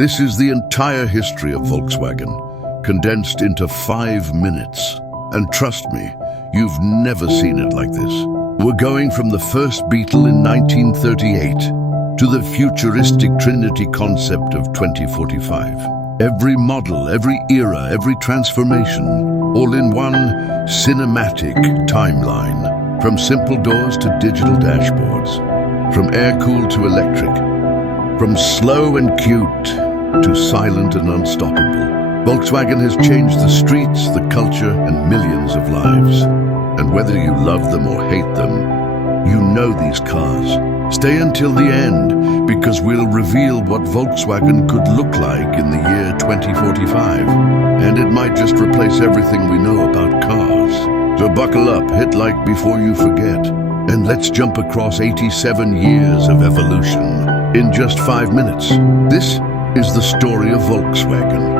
This is the entire history of Volkswagen, condensed into 5 minutes. And trust me, you've never seen it like this. We're going from the first Beetle in 1938 to the futuristic Trinity concept of 2045. Every model, every era, every transformation, all in one cinematic timeline. From simple doors to digital dashboards, from air-cooled to electric, from slow and cute to silent and unstoppable. Volkswagen has changed the streets, the culture, and millions of lives. And whether you love them or hate them, you know these cars. Stay until the end, because we'll reveal what Volkswagen could look like in the year 2045. And it might just replace everything we know about cars. So buckle up, hit like before you forget, and let's jump across 87 years of evolution in just 5 minutes. This is the story of Volkswagen.